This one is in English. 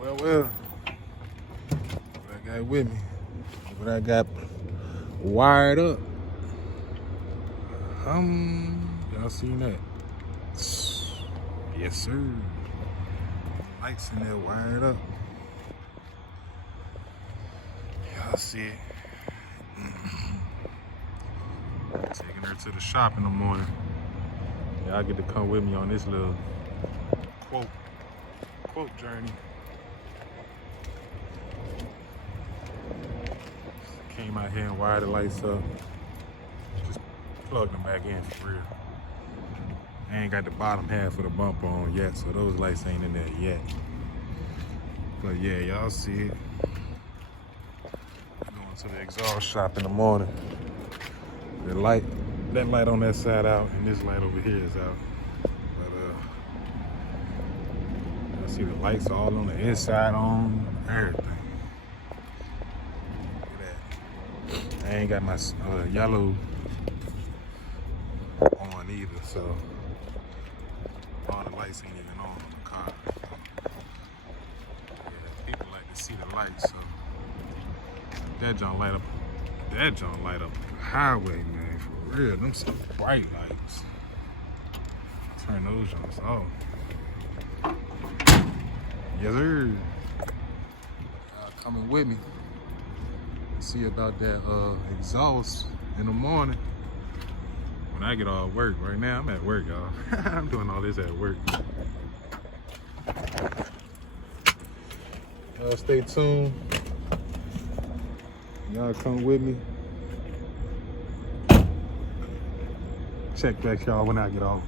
Well. What I got with me. What I got wired up. Y'all seen that? Yes, sir. Lights in there wired up. Y'all see it. Taking her to the shop in the morning. Y'all get to come with me on this little quote journey. Came out here and wired the lights up. Just plugged them back in for real. I ain't got the bottom half of the bumper on yet, so those lights ain't in there yet. But yeah, y'all see it. Going to the exhaust shop in the morning. That light on that side out, and this light over here is out. But I see the lights all on the inside on everything. Look at that. I ain't got my yellow on either, so all the lights ain't even on the car. So, yeah, people like to see the lights, so that don't light up the highway, man, for real. Them some bright lights. Turn those joints off. Yes, sir. Y'all coming with me. See about that exhaust in the morning when I get off work. Right now, I'm at work, y'all. I'm doing all this at work. Y'all stay tuned. Y'all come with me. Check back, y'all, when I get off.